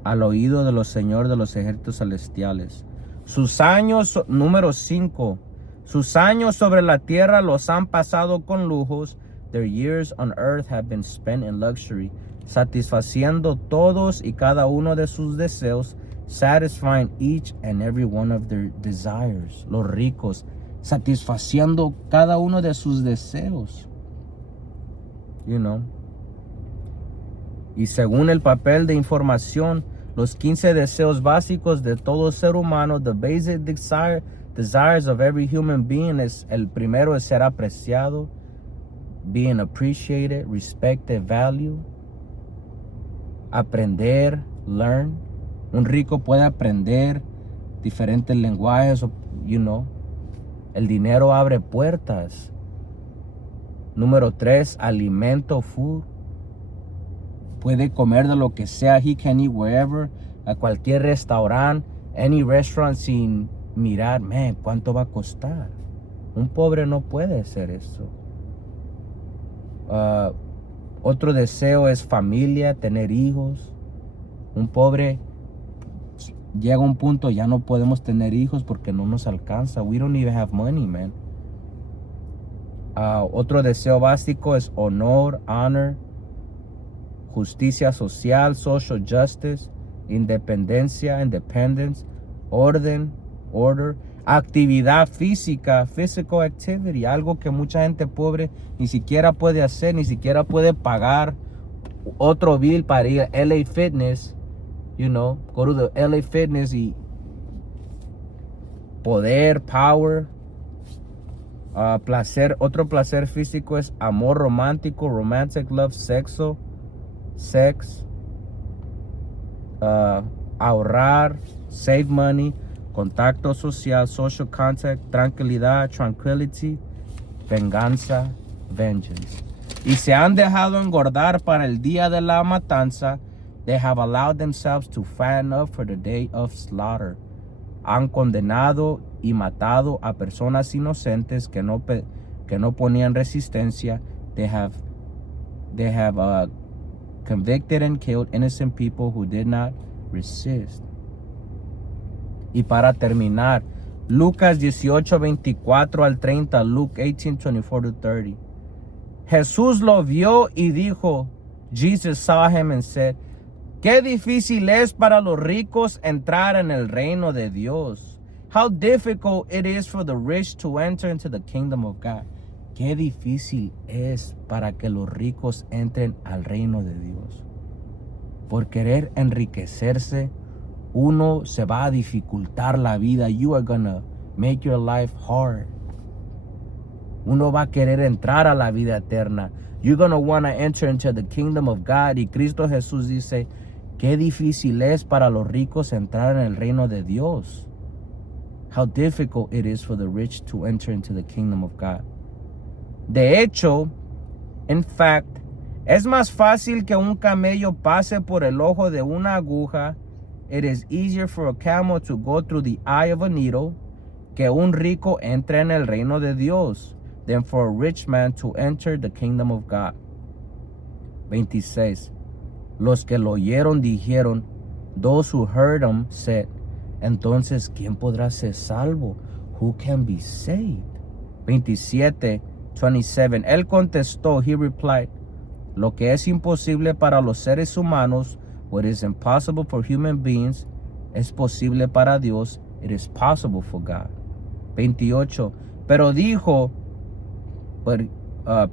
al oído de los señores de los ejércitos celestiales, sus años, número 5, sus años sobre la tierra los han pasado con lujos. Their years on earth have been spent in luxury, satisfaciendo todos y cada uno de sus deseos, satisfying each and every one of their desires. Los ricos, satisfaciendo cada uno de sus deseos. You know. Y según el papel de información, los 15 deseos básicos de todo ser humano, the basic desires of every human being, el primero es ser apreciado, being appreciated, respected, value, aprender, learn. Un rico puede aprender diferentes lenguajes, you know. El dinero abre puertas. Número 3, alimento, food. Puede comer de lo que sea. He can eat wherever, a cualquier restaurante, any restaurant, sin mirar, man, ¿cuánto va a costar? Un pobre no puede hacer eso. Otro deseo es familia, tener hijos. Un pobre llega a un punto, ya no podemos tener hijos porque no nos alcanza. We don't even have money, man. Otro deseo básico es honor, honor, justicia social, social justice, independencia, independence, orden, order, actividad física, physical activity, algo que mucha gente pobre ni siquiera puede hacer, ni siquiera puede pagar otro bill para ir a LA Fitness, you know, go to the LA Fitness y poder, power, placer. Otro placer físico es amor romántico, romantic love, sexo, sex, ahorrar, save money, contacto social, social contact, tranquilidad, tranquility, venganza, vengeance. Y se han dejado engordar para el día de la matanza. They have allowed themselves to fatten up for the day of slaughter. Han condenado y matado a personas inocentes que no ponían resistencia. They have convicted and killed innocent people who did not resist. Y para terminar, Lucas 18:24 al 30, Luke 18:24-30. Jesús lo vio y dijo, Jesus saw him and said, qué difícil es para los ricos entrar en el reino de Dios. How difficult it is for the rich to enter into the kingdom of God. Qué difícil es para que los ricos entren al reino de Dios. Por querer enriquecerse, uno se va a dificultar la vida. You are gonna make your life hard. Uno va a querer entrar a la vida eterna. You're gonna want to enter into the kingdom of God. Y Cristo Jesús dice, qué difícil es para los ricos entrar en el reino de Dios. How difficult it is for the rich to enter into the kingdom of God. De hecho, In fact, es más fácil que un camello pase por el ojo de una aguja. It is easier for a camel to go through the eye of a needle que un rico entre en el reino de Dios than for a rich man to enter the kingdom of God. 26. Los que lo oyeron dijeron, those who heard him said, entonces, ¿quién podrá ser salvo? Who can be saved? 27. Él contestó, he replied, lo que es imposible para los seres humanos, what is impossible for human beings, es posible para Dios, it is possible for God. 28.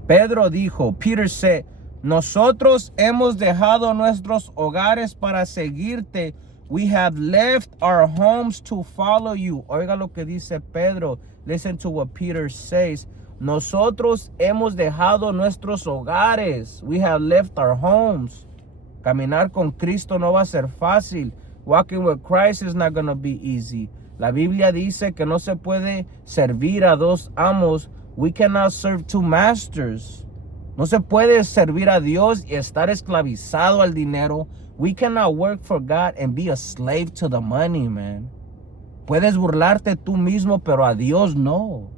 Pedro dijo, Peter said, nosotros hemos dejado nuestros hogares para seguirte. We have left our homes to follow you. Oiga lo que dice Pedro. Listen to what Peter says. Nosotros hemos dejado nuestros hogares. We have left our homes. Caminar con Cristo no va a ser fácil. Walking with Christ is not going to be easy. La Biblia dice que no se puede servir a dos amos. We cannot serve two masters. No se puede servir a Dios y estar esclavizado al dinero. We cannot work for God and be a slave to the money, man. Puedes burlarte tú mismo, pero a Dios no.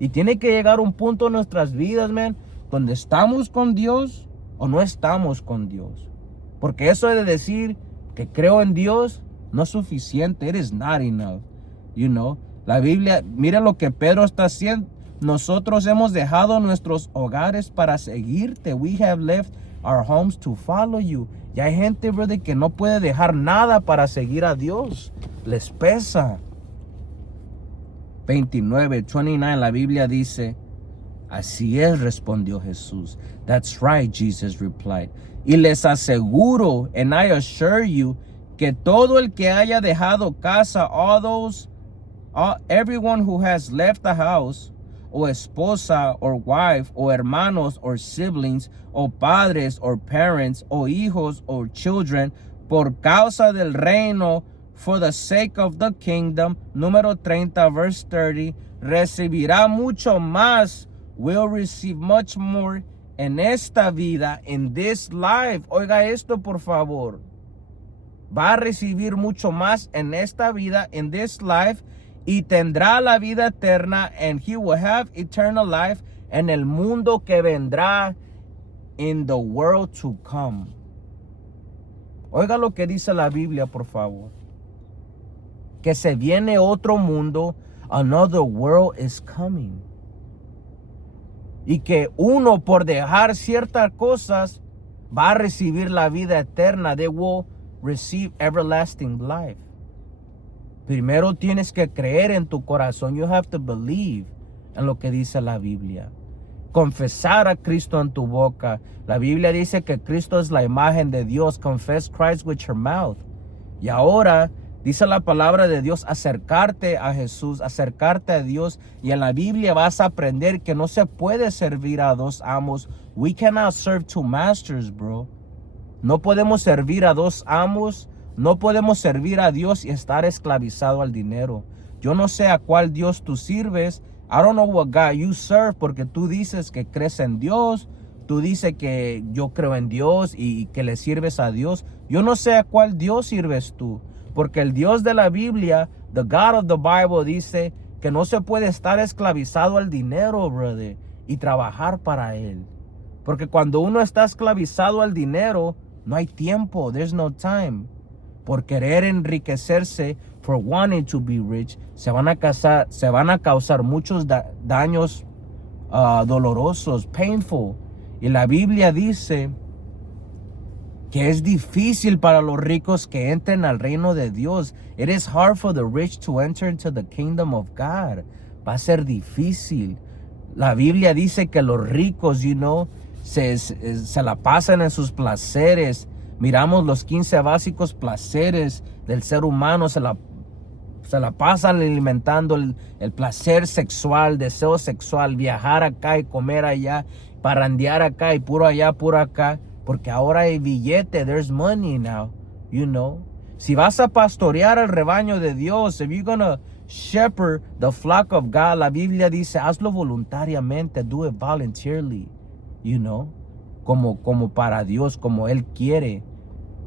Y tiene que llegar un punto en nuestras vidas, man, donde estamos con Dios o no estamos con Dios. Porque eso de decir que creo en Dios no es suficiente. It is not enough. You know, la Biblia, mira lo que Pedro está haciendo. Nosotros hemos dejado nuestros hogares para seguirte. We have left our homes to follow you. Y hay gente, brother, que no puede dejar nada para seguir a Dios. Les pesa. 29, la Biblia dice, así es, respondió Jesús. That's right, Jesus replied. Y les aseguro, and I assure you, que todo el que haya dejado casa, everyone who has left the house, o esposa, or wife, o hermanos, or siblings, o padres, or parents, o hijos, or children, por causa del reino, for the sake of the kingdom, número 30, verse 30, recibirá mucho más, will receive much more, en esta vida, in this life. Oiga esto, por favor. Va a recibir mucho más en esta vida, in this life, y tendrá la vida eterna, and he will have eternal life en el mundo que vendrá, in the world to come. Oiga lo que dice la Biblia, por favor. Que se viene otro mundo, another world is coming. Y que uno por dejar ciertas cosas va a recibir la vida eterna. They will receive everlasting life. Primero tienes que creer en tu corazón. You have to believe en lo que dice la Biblia. Confesar a Cristo en tu boca. La Biblia dice que Cristo es la imagen de Dios. Confess Christ with your mouth. Y ahora dice la palabra de Dios, acercarte a Jesús, acercarte a Dios. Y en la Biblia vas a aprender que no se puede servir a dos amos. We cannot serve two masters, bro. No podemos servir a dos amos. No podemos servir a Dios y estar esclavizado al dinero. Yo no sé a cuál Dios tú sirves. I don't know what God you serve, porque tú dices que crees en Dios. Tú dices que yo creo en Dios y que le sirves a Dios. Yo no sé a cuál Dios sirves tú. Porque el Dios de la Biblia, the God of the Bible, dice que no se puede estar esclavizado al dinero, brother, y trabajar para él. Porque cuando uno está esclavizado al dinero, no hay tiempo. There's no time. Por querer enriquecerse, for wanting to be rich, se van a causar muchos daños dolorosos, painful. Y la Biblia dice que es difícil para los ricos que entren al reino de Dios. It is hard for the rich to enter into the kingdom of God. Va a ser difícil. La Biblia dice que los ricos, se la pasan en sus placeres. Miramos los 15 básicos placeres del ser humano. Se la pasan alimentando el placer sexual, deseo sexual, viajar acá y comer allá, parrandear acá y puro allá, puro acá. Porque ahora hay billete, there's money now, Si vas a pastorear el rebaño de Dios, if you're gonna shepherd the flock of God, la Biblia dice, hazlo voluntariamente, do it voluntarily. you know, como para Dios, como Él quiere.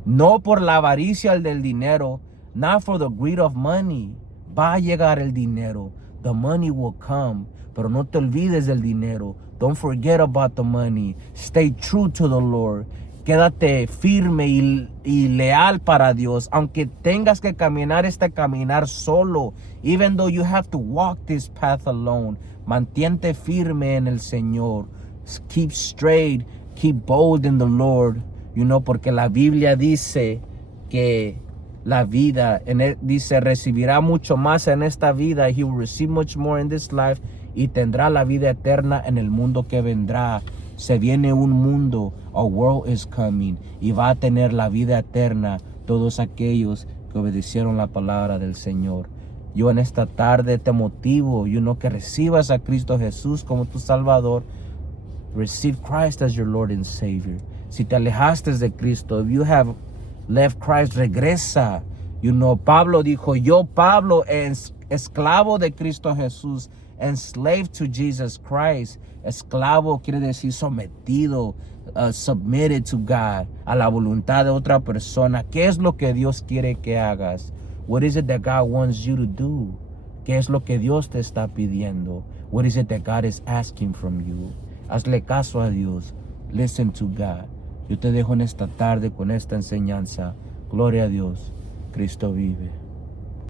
No por la avaricia del dinero, not for the greed of money. Va a llegar el dinero. The money will come. Pero no te olvides del dinero. Don't forget about the money. Stay true to the Lord. Quédate firme y leal para Dios. Aunque tengas que caminar este caminar solo. Even though you have to walk this path alone. Mantente firme en el Señor. Keep straight. Keep bold in the Lord. You know, porque la Biblia dice que la vida, dice, recibirá mucho más en esta vida. He will receive much more in this life. Y tendrá la vida eterna en el mundo que vendrá. Se viene un mundo, a world is coming. Y va a tener la vida eterna todos aquellos que obedecieron la palabra del Señor. Yo en esta tarde te motivo, que recibas a Cristo Jesús como tu Salvador. Receive Christ as your Lord and Savior. Si te alejaste de Cristo, if you have left Christ, regresa. Pablo dijo, yo Pablo, esclavo de Cristo Jesús, enslaved to Jesus Christ. Esclavo quiere decir sometido, submitted to God, a la voluntad de otra persona. ¿Qué es lo que Dios quiere que hagas? What is it that God wants you to do? ¿Qué es lo que Dios te está pidiendo? What is it that God is asking from you? Hazle caso a Dios. Listen to God. Yo te dejo en esta tarde con esta enseñanza. Gloria a Dios. Cristo vive.